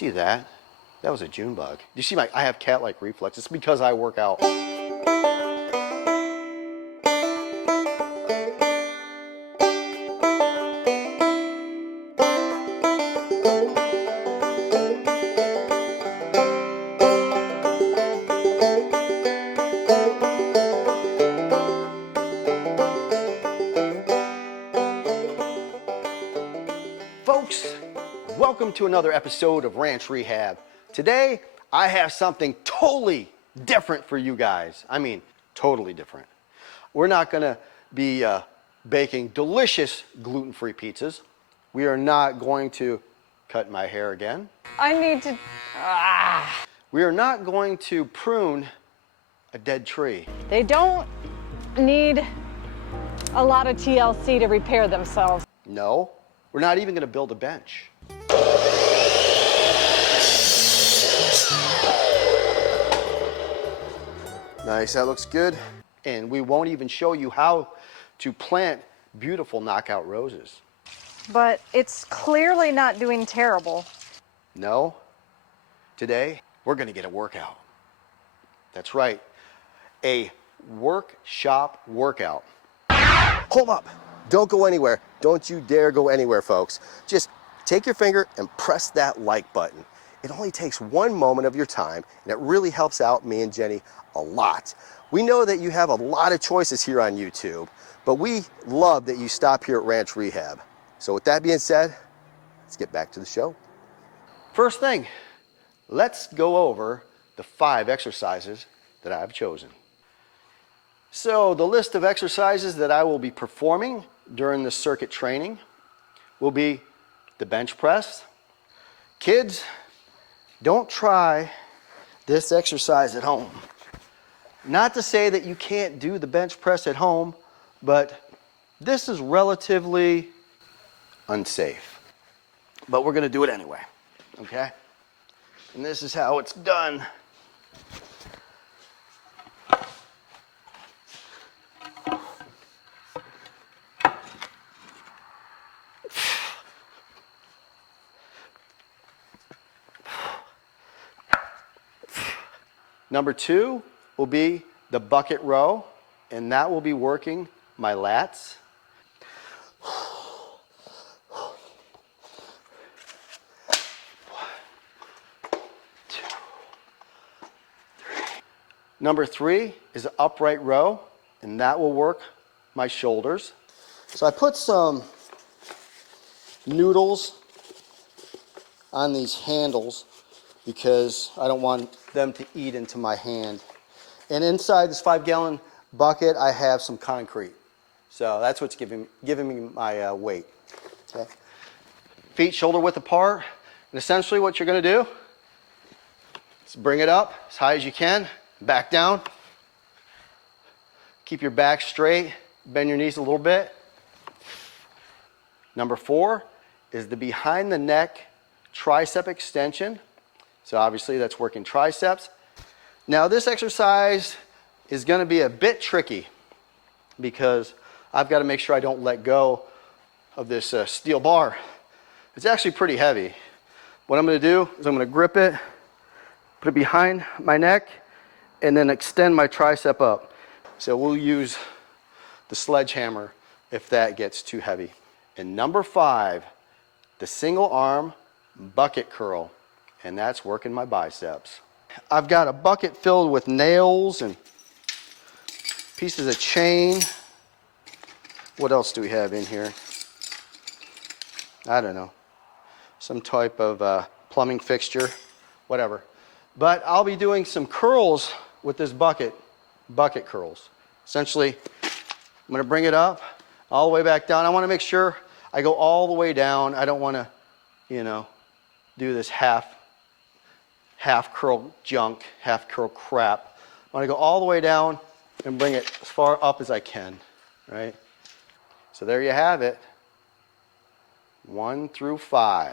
see that? That was a June bug. Do you see I have cat-like reflex. It's because I work out. Folks, welcome to another episode of Ranch Rehab. Today, I have something totally different for you guys. I mean, totally different. We're not gonna be baking delicious gluten-free pizzas. We are not going to cut my hair again. We are not going to prune a dead tree. They don't need a lot of TLC to repair themselves. No, we're not even gonna build a bench. Nice, that looks good. And we won't even show you how to plant beautiful knockout roses. But it's clearly not doing terrible. No, today we're gonna get a workout. That's right, a workshop workout. Hold up, don't go anywhere. Don't you dare go anywhere, folks. Just take your finger and press that like button. It only takes 1 moment of your time, and it really helps out me and Jenny a lot. We know that you have a lot of choices here on YouTube, but we love that you stop here at Ranch Rehab. So with that being said, let's get back to the show. First thing, let's go over the 5 exercises that I've chosen. So the list of exercises that I will be performing during the circuit training will be the bench press. Kids, don't try this exercise at home. Not to say that you can't do the bench press at home, but this is relatively unsafe. But we're gonna do it anyway, okay? And this is how it's done. Number 2 will be the bucket row, and that will be working my lats. Number 3 is an upright row, and that will work my shoulders. So I put some noodles on these handles because I don't want them to eat into my hand. And inside this 5-gallon bucket, I have some concrete. So that's what's giving me my weight. Okay. Feet shoulder width apart. And essentially what you're gonna do is bring it up as high as you can, back down. Keep your back straight, bend your knees a little bit. Number 4 is the behind the neck tricep extension. So obviously that's working triceps. Now this exercise is gonna be a bit tricky because I've got to make sure I don't let go of this steel bar. It's actually pretty heavy. What I'm gonna do is I'm gonna grip it, put it behind my neck, and then extend my tricep up. So we'll use the sledgehammer if that gets too heavy. And number 5, the single arm bucket curl. And that's working my biceps. I've got a bucket filled with nails and pieces of chain. What else do we have in here? I don't know. Some type of plumbing fixture, whatever. But I'll be doing some curls with this bucket curls. Essentially, I'm gonna bring it up all the way back down. I wanna make sure I go all the way down. I don't wanna, do this half curl junk, half curl crap. I want to go all the way down and bring it as far up as I can, right? So there you have it, 1 through 5.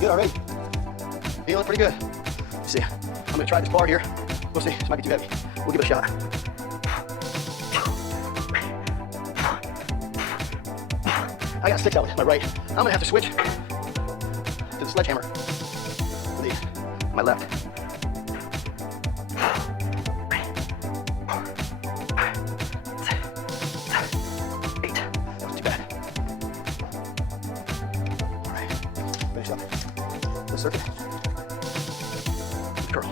Feeling good already. Feeling pretty good. Let's see. I'm gonna try this bar here. We'll see. This might be too heavy. We'll give it a shot. I got sticks out with my right. I'm gonna have to switch to the sledgehammer with my left. 8. That wasn't too bad. All right, finish up. The circuit. Curl.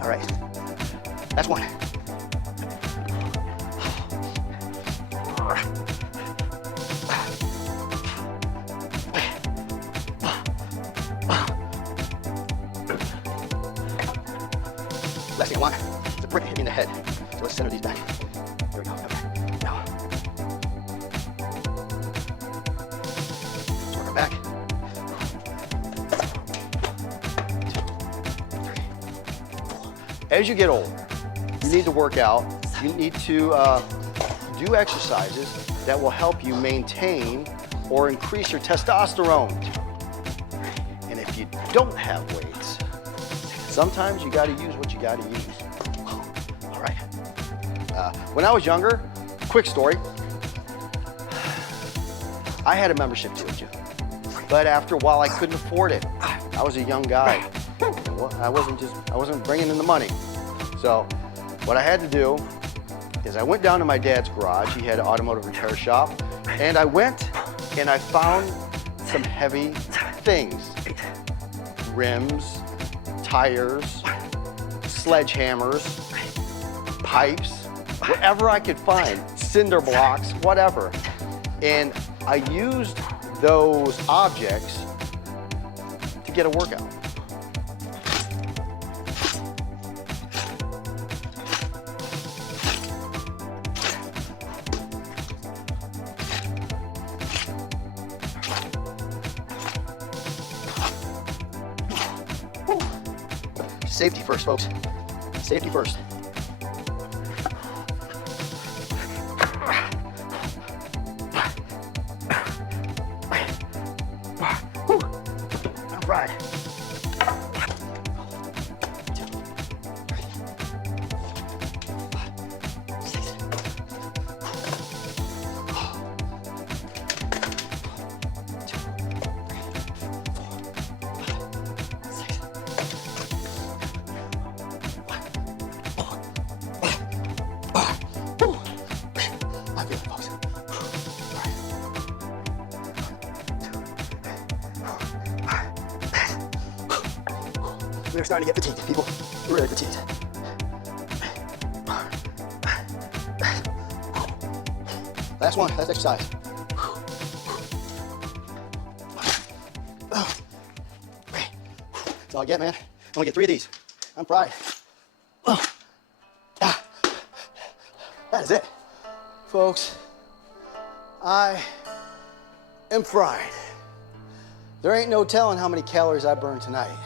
All right, that's one. Last thing I want is a brick hit me in the head. So let's center these back. There we go. Okay. Now, let's work our back. 2, 3, 4. As you get older, you need to work out. You need to do exercises that will help you maintain or increase your testosterone. And if you don't have weights, sometimes you got to use what you got to use. All right. When I was younger, quick story, I had a membership to a gym, but after a while I couldn't afford it. I was a young guy. I wasn't bringing in the money. So what I had to do is I went down to my dad's garage. He had an automotive repair shop, and I went and I found some heavy things, rims, tires, sledgehammers, pipes, whatever I could find, cinder blocks, whatever. And I used those objects to get a workout. Safety first, folks. Safety first. All right. 2, 3, 4, 5, 6. I feel it, folks. We're starting to get fatigued, people. We're really fatigued. Last one, last exercise. That's all I get, man. I only get 3 of these. I'm fried. That is it. Folks, I am fried. There ain't no telling how many calories I burned tonight.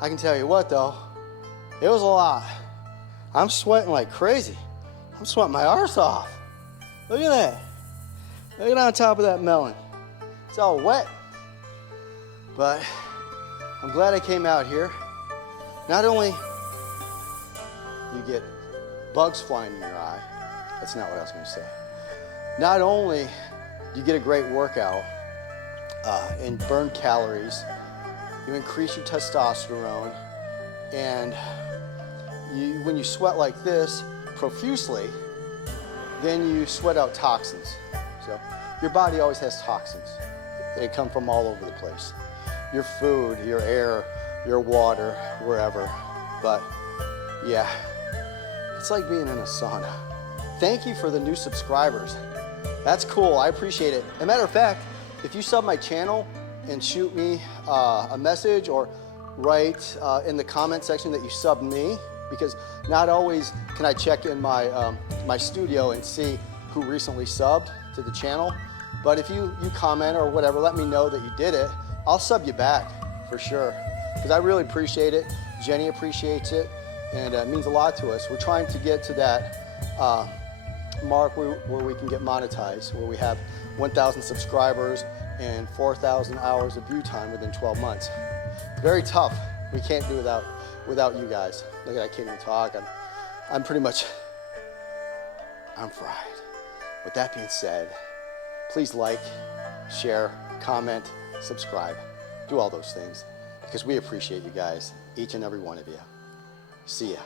I can tell you what though, it was a lot. I'm sweating like crazy. I'm sweating my arse off. Look at that. Look at on top of that melon. It's all wet. But I'm glad I came out here. Not only you get bugs flying in your eye, that's not what I was gonna say. Not only you get a great workout and burn calories, you increase your testosterone, and when you sweat like this profusely, then you sweat out toxins. So your body always has toxins. They come from all over the place. Your food, your air, your water, wherever. But yeah, it's like being in a sauna. Thank you for the new subscribers. That's cool, I appreciate it. As a matter of fact, if you sub my channel and shoot me a message or write in the comment section that you subbed me, because not always can I check in my, my studio and see who recently subbed to the channel. But if you comment or whatever, let me know that you did it. I'll sub you back for sure, because I really appreciate it. Jenny appreciates it, and it means a lot to us. We're trying to get to that mark where we can get monetized, where we have 1,000 subscribers and 4,000 hours of view time within 12 months. Very tough. We can't do without you guys. Look at, I can't even talk. I'm pretty much, I'm fried. With that being said, please like, share, comment, subscribe. Do all those things, because we appreciate you guys, each and every one of you. See ya.